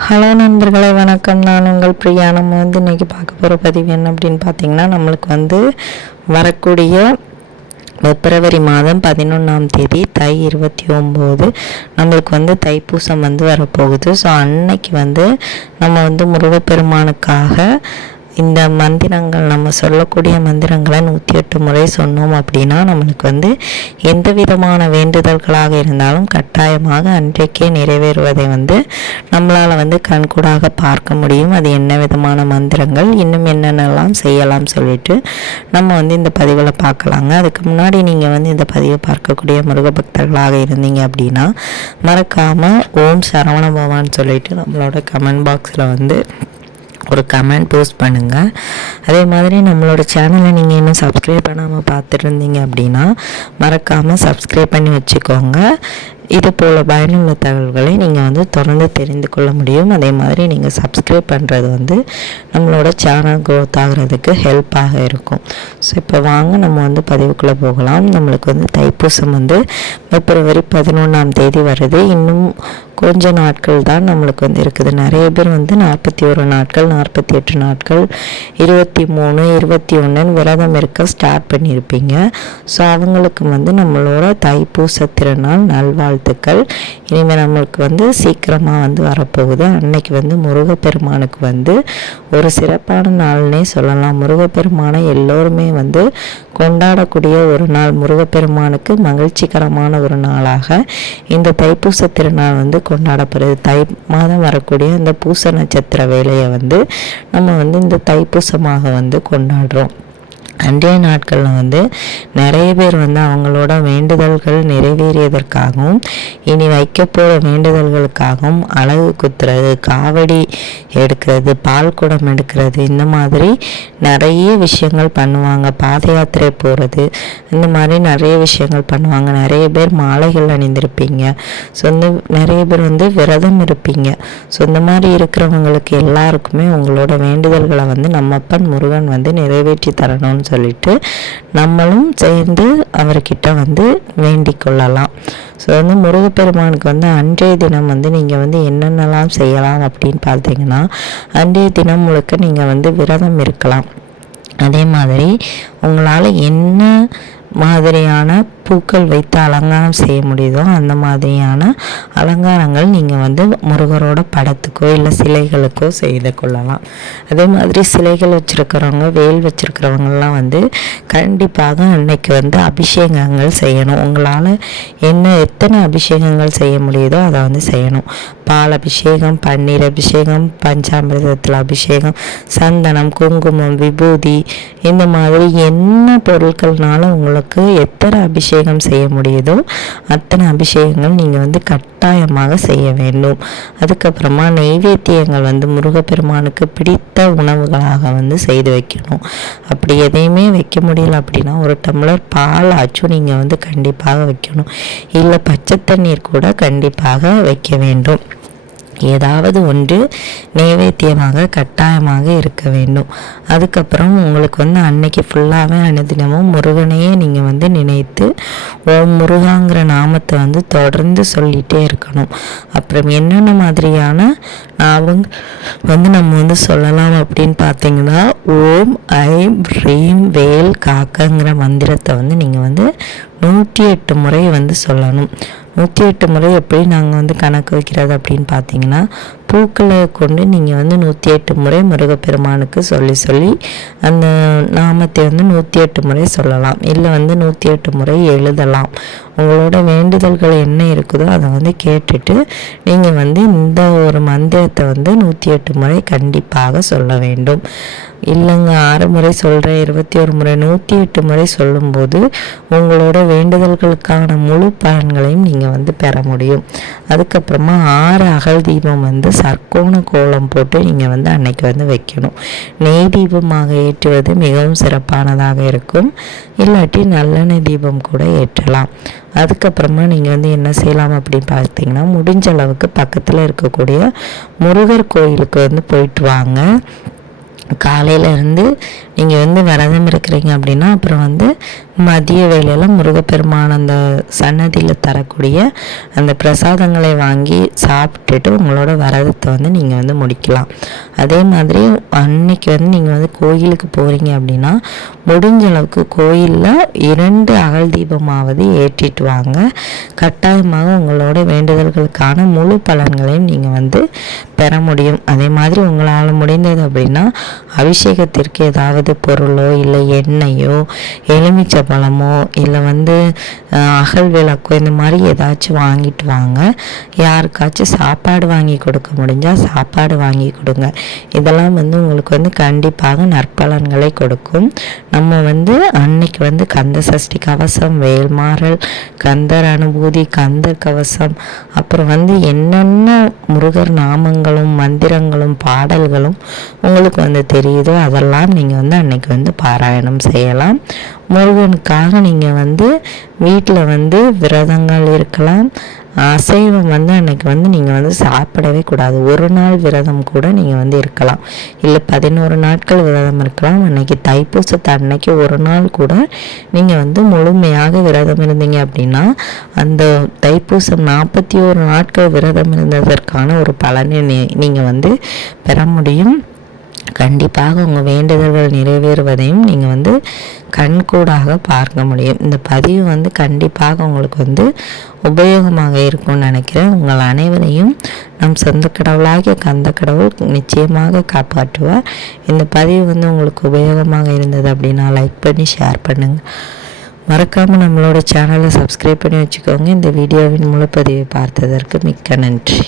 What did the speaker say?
Hello நண்பர்களே வணக்கம். நான் உங்கள் பிரியா நம்ம வந்து இன்றைக்கி பார்க்க போகிற பதிவு என்ன அப்படின்னு பார்த்தீங்கன்னா நம்மளுக்கு வந்து வரக்கூடிய பிப்ரவரி மாதம் பதினொன்றாம் தேதி தை இருபத்தி ஒம்பது நம்மளுக்கு வந்து தைப்பூசம் வந்து வரப்போகுது. ஸோ அன்னைக்கு வந்து நம்ம வந்து முருகப்பெருமானுக்காக இந்த மந்திரங்கள் நம்ம சொல்லக்கூடிய மந்திரங்களை நூற்றி எட்டு முறை சொன்னோம் அப்படின்னா நம்மளுக்கு வந்து எந்த விதமான வேண்டுதல்களாக இருந்தாலும் கட்டாயமாக அன்றைக்கே நிறைவேறுவதை வந்து நம்மளால் வந்து கண்கூடாக பார்க்க முடியும். அது என்ன விதமான மந்திரங்கள் இன்னும் என்னென்னலாம் செய்யலாம் சொல்லிட்டு நம்ம வந்து இந்த பதிவில் பார்க்கலாங்க. அதுக்கு முன்னாடி நீங்கள் வந்து இந்த பதிவை பார்க்கக்கூடிய முருக பக்தர்களாக இருந்தீங்க அப்படின்னா மறக்காமல் ஓம் சரவண பவான்னு சொல்லிட்டு நம்மளோட கமெண்ட் பாக்ஸில் வந்து ஒரு கமெண்ட் போஸ்ட் பண்ணுங்கள் அதே மாதிரி நம்மளோட சேனலை நீங்கள் இன்னும் சப்ஸ்கிரைப் பண்ணாமல் பார்த்துட்டு இருந்தீங்க அப்படின்னா மறக்காமல் சப்ஸ்கிரைப் பண்ணி வச்சுக்கோங்க. இது போல் பயனுள்ள தகவல்களை நீங்கள் வந்து தொடர்ந்து தெரிந்து கொள்ள முடியும். அதே மாதிரி நீங்கள் சப்ஸ்கிரைப் பண்ணுறது வந்து நம்மளோட சேனல் க்ரோத் ஆகிறதுக்கு ஹெல்ப்பாக இருக்கும். ஸோ இப்போ வாங்க நம்ம வந்து பதிவுக்குள்ளே போகலாம். நம்மளுக்கு வந்து தைப்பூசம் வந்து பிப்ரவரி பதினொன்றாம் தேதி வருது. இன்னும் கொஞ்ச நாட்கள் தான் நம்மளுக்கு வந்து இருக்குது. நிறைய பேர் வந்து நாற்பத்தி ஒரு நாட்கள் நாற்பத்தி எட்டு நாட்கள் இருபத்தி மூணு இருபத்தி ஒன்றுன்னு விரதம் இருக்க ஸ்டார்ட் பண்ணியிருப்பீங்க ஸோ அவங்களுக்கு வந்து நம்மளோட தைப்பூச திருநாள் நல்வாழ்த்துக்கள் இனிமேல் நம்மளுக்கு வந்து சீக்கிரமாக வந்து வரப்போகுது. அன்னைக்கு வந்து முருகப்பெருமானுக்கு வந்து ஒரு சிறப்பான நாள்னே சொல்லலாம். முருகப்பெருமானை எல்லோருமே வந்து கொண்டாடக்கூடிய ஒரு நாள் முருகப்பெருமானுக்கு மகிழ்ச்சிகரமான ஒரு நாளாக இந்த தைப்பூச திருநாள் வந்து கொண்டாடப்படுது. தை மாதம் வரக்கூடிய இந்த பூச நட்சத்திர வேலையை வந்து நம்ம வந்து இந்த தைப்பூசமாக வந்து கொண்டாடுறோம். அன்றைய நாட்களில் வந்து நிறைய பேர் வந்து அவங்களோட வேண்டுதல்கள் நிறைவேறியதற்காகவும் இனி வைக்க போகிற வேண்டுதல்களுக்காகவும் அழகு குத்துறது காவடி எடுக்கிறது பால் குடம் எடுக்கிறது இந்த மாதிரி நிறைய விஷயங்கள் பண்ணுவாங்க. பாத யாத்திரை போகிறது இந்த மாதிரி நிறைய விஷயங்கள் பண்ணுவாங்க. நிறைய பேர் மாலைகள் அணிந்திருப்பீங்க. ஸோ நிறைய பேர் வந்து விரதம் இருப்பீங்க. ஸோ இந்த மாதிரி இருக்கிறவங்களுக்கு எல்லாருக்குமே உங்களோட வேண்டுதல்களை வந்து நம்மப்பன் முருகன் வந்து நிறைவேற்றி தரணும்னு சொல்லிட்டு நம்மளும் சேர்ந்து அவர்கிட்ட வந்து வேண்டிக் கொள்ளலாம். ஸோ வந்து முருகப்பெருமானுக்கு வந்து அன்றைய தினம் வந்து நீங்கள் வந்து என்னென்னலாம் செய்யலாம் அப்படின்னு பார்த்தீங்கன்னா அன்றைய தினம் முழுக்க நீங்கள் வந்து விரதம் இருக்கலாம். அதே மாதிரி உங்களால் என்ன மாதிரியான பூக்கள் வைத்து அலங்காரம் செய்ய முடியுதோ அந்த மாதிரியான அலங்காரங்கள் நீங்கள் வந்து முருகரோட படத்துக்கோ இல்லை சிலைகளுக்கோ செய்து கொள்ளலாம். அதே மாதிரி சிலைகள் வச்சுருக்கிறவங்க வேல் வச்சுருக்கிறவங்கலாம் வந்து கண்டிப்பாக அன்னைக்கு வந்து அபிஷேகங்கள் செய்யணும். உங்களால் என்ன எத்தனை அபிஷேகங்கள் செய்ய முடியுதோ அதை வந்து செய்யணும். பால் அபிஷேகம் பன்னீர் அபிஷேகம் பஞ்சாமிரதத்தில் அபிஷேகம் சந்தனம் குங்குமம் விபூதி இந்த மாதிரி என்ன பொருட்கள்னால உங்களுக்கு எத்தனை அபிஷேகம் அபிஷேகம் செய்ய முடியுதோ அத்தனை அபிஷேகங்கள் நீங்கள் வந்து கட்டாயமாக செய்ய வேண்டும். அதுக்கப்புறமா நெய்வேத்தியங்கள் வந்து முருகப்பெருமானுக்கு பிடித்த உணவுகளாக வந்து செய்து வைக்கணும். அப்படி எதையுமே வைக்க முடியல அப்படின்னா ஒரு டம்ளர் பால் ஆச்சும் நீங்கள் வந்து கண்டிப்பாக வைக்கணும். இல்லை பச்சை தண்ணீர் கூட கண்டிப்பாக வைக்க வேண்டும். ஏதாவது ஒன்று நைவேத்தியமாக கட்டாயமாக இருக்க வேண்டும். அதுக்கப்புறம் உங்களுக்கு வந்து அன்னைக்கு ஃபுல்லாகவே அனுதினமும் முருகனையே நீங்கள் வந்து நினைத்து ஓம் முருகாங்கிற நாமத்தை வந்து தொடர்ந்து சொல்லிகிட்டே இருக்கணும். அப்புறம் என்னென்ன மாதிரியான நாவங்க வந்து நம்ம வந்து சொல்லலாம் அப்படின்னு பார்த்தீங்கன்னா ஓம் ஐம் ரீம் வேல் காக்கங்கிற மந்திரத்தை வந்து நீங்கள் வந்து நூற்றி எட்டு முறை வந்து சொல்லணும். நூற்றி எட்டு முறை எப்படி நாங்கள் வந்து கணக்கு வைக்கிறது அப்படின்னு பார்த்தீங்கன்னா பூக்களை கொண்டு நீங்கள் வந்து நூற்றி எட்டு முறை முருகப்பெருமானுக்கு சொல்லி சொல்லி அந்த நாமத்தை வந்து நூற்றி எட்டு முறை சொல்லலாம். இல்லை வந்து நூற்றி எட்டு முறை எழுதலாம். உங்களோட வேண்டுதல்கள் என்ன இருக்குதோ அதை வந்து கேட்டுட்டு நீங்கள் வந்து இந்த ஒரு மந்திரத்தை வந்து நூற்றி எட்டு முறை கண்டிப்பாக சொல்ல வேண்டும். இல்லைங்க ஆறு முறை சொல்கிறேன் இருபத்தி ஒரு முறை நூற்றி எட்டு முறை சொல்லும்போது உங்களோட வேண்டுதல்களுக்கான முழு பலன்களையும் நீங்கள் வந்து பெற முடியும். அதுக்கப்புறமா ஆறு அகல் தீபம் வந்து சர்க்கோண கோலம் போட்டு நீங்கள் வந்து அன்னைக்கு வந்து வைக்கணும். நெய் தீபமாக ஏற்றுவது மிகவும் சிறப்பானதாக இருக்கும். இல்லாட்டி நல்லெண்ணெய் தீபம் கூட ஏற்றலாம். அதுக்கப்புறமா நீங்கள் வந்து என்ன செய்யலாம் அப்படின்னு பார்த்தீங்கன்னா முடிஞ்ச அளவுக்கு பக்கத்தில் இருக்கக்கூடிய முருகர் கோயிலுக்கு வந்து போயிட்டு வாங்க. காலையிலேருந்து நீங்கள் வந்து விரதம் இருக்கிறீங்க அப்படின்னா அப்புறம் வந்து மதிய வேளையில் முருகப்பெருமான் அந்த சன்னதியில் தரக்கூடிய அந்த பிரசாதங்களை வாங்கி சாப்பிட்டுட்டு உங்களோட விரதத்தை வந்து நீங்கள் வந்து முடிக்கலாம். அதே மாதிரி அன்னைக்கு வந்து நீங்கள் வந்து கோயிலுக்கு போகிறீங்க அப்படின்னா முடிஞ்ச அளவுக்கு கோயிலில் இரண்டு அகல் தீபமாவது ஏற்றிட்டு வாங்க. கட்டாயமாக உங்களோட வேண்டுதல்களுக்கான முழு பலன்களையும் நீங்கள் வந்து பெற முடியும். அதே மாதிரி உங்களால் இருந்தது அப்படின்னா அபிஷேகத்திற்கு ஏதாவது பொருளோ இல்லை எண்ணெயோ எலுமிச்சை பழமோ இல்லை வந்து அகல் விளக்கோ இந்த மாதிரி ஏதாச்சும் வாங்கிட்டு வாங்க. யாருக்காச்சும் சாப்பாடு வாங்கி கொடுக்க முடிஞ்சால் சாப்பாடு வாங்கி கொடுங்க. இதெல்லாம் வந்து உங்களுக்கு வந்து கண்டிப்பாக நற்பலன்களை கொடுக்கும். நம்ம வந்து அன்னைக்கு வந்து கந்த சஷ்டி கவசம் வேல்மாறல் கந்தர் அனுபூதி கந்தர் கவசம் அப்புறம் வந்து என்னென்ன முருகர் நாமங்களும் மந்திரங்களும் பாடல்களும் உங்களுக்கு வந்து தெரியுதோ. அதெல்லாம் நீங்கள் வந்து அன்னைக்கு வந்து பாராயணம் செய்யலாம். முருகனுக்காக நீங்கள் வந்து வீட்டில் வந்து விரதங்கள் இருக்கலாம். அசைவம் வந்து அன்னைக்கு வந்து நீங்கள் வந்து சாப்பிடவே கூடாது. ஒரு நாள் விரதம் கூட நீங்கள் வந்து இருக்கலாம். இல்லை பதினோரு நாட்கள் விரதம் இருக்கலாம். அன்னைக்கு தைப்பூசத்தை அன்னைக்கு ஒரு நாள் கூட நீங்கள் வந்து முழுமையாக விரதம் இருந்தீங்க அப்படின்னா அந்த தைப்பூசம் நாற்பத்தி ஒரு நாட்கள் விரதம் இருந்ததற்கான ஒரு பலனை நீங்கள் வந்து பெற முடியும். கண்டிப்பாக உங்கள் வேண்டுதல்கள் நிறைவேறுவதையும் நீங்கள் வந்து கண்கூடாக பார்க்க முடியும். இந்த பதிவு வந்து கண்டிப்பாக உங்களுக்கு வந்து உபயோகமாக இருக்கும்னு நினைக்கிறேன். உங்கள் அனைவரையும் நம் சொந்த கடவுளாகிய கந்த கடவுள் நிச்சயமாக காப்பாற்றுவார். இந்த பதிவு வந்து உங்களுக்கு உபயோகமாக இருந்தது அப்படின்னா லைக் பண்ணி ஷேர் பண்ணுங்கள் மறக்காமல் நம்மளோட சேனலை சப்ஸ்கிரைப் பண்ணி வச்சுக்கோங்க. இந்த வீடியோவின் முழுப்பதிவை பார்த்ததற்கு மிக்க நன்றி.